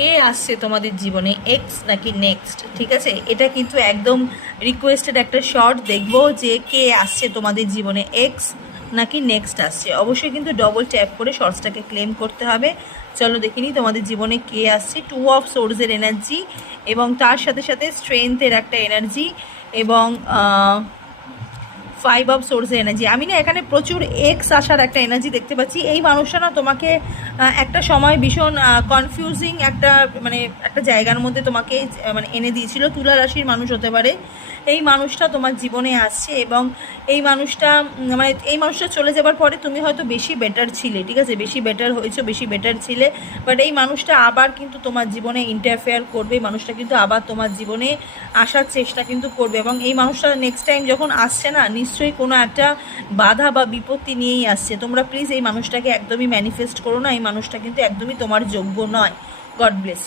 কে আসছে তোমাদের জীবনে, এক্স নাকি নেক্সট? ঠিক আছে, এটা কিন্তু একদম রিকোয়েস্টেড একটা শর্ট দেখবো যে কে আসছে তোমাদের জীবনে, এক্স নাকি নেক্সট আসছে। অবশ্যই কিন্তু ডবল ট্যাপ করে শর্টসটাকে ক্লেম করতে হবে। চলো দেখিনি তোমাদের জীবনে কে আসছে। টু অফ সোর্সের এনার্জি এবং তার সাথে সাথে স্ট্রেংথের একটা এনার্জি এবং 5 অফ সোর্সের এনার্জি। আমি না এখানে প্রচুর এক্স আসার একটা এনার্জি দেখতে পাচ্ছি। এই মানুষটা না তোমাকে একটা সময় ভীষণ কনফিউজিং একটা মানে একটা জায়গার মধ্যে তোমাকে মানে এনে দিয়েছিল। তুলা রাশির মানুষ হতে পারে এই মানুষটা তোমার জীবনে আসছে এবং এই মানুষটা মানে এই মানুষটা চলে যাবার পরে তুমি হয়তো বেশি বেটার ছিলে, ঠিক আছে, বেশি বেটার হয়েছো, বেশি বেটার ছিলে, বাট এই মানুষটা আবার কিন্তু তোমার জীবনে ইন্টারফেয়ার করবে। এই মানুষটা কিন্তু আবার তোমার জীবনে আসার চেষ্টা কিন্তু করবে এবং এই মানুষটা নেক্সট টাইম যখন আসছে না, নিশ্চয়ই কোনো একটা বাধা বা বিপত্তি নিয়েই আসছে। তোমরা প্লিজ এই মানুষটাকে একদমই ম্যানিফেস্ট করো না, এই মানুষটা কিন্তু একদমই তোমার যোগ্য নয়। God bless you.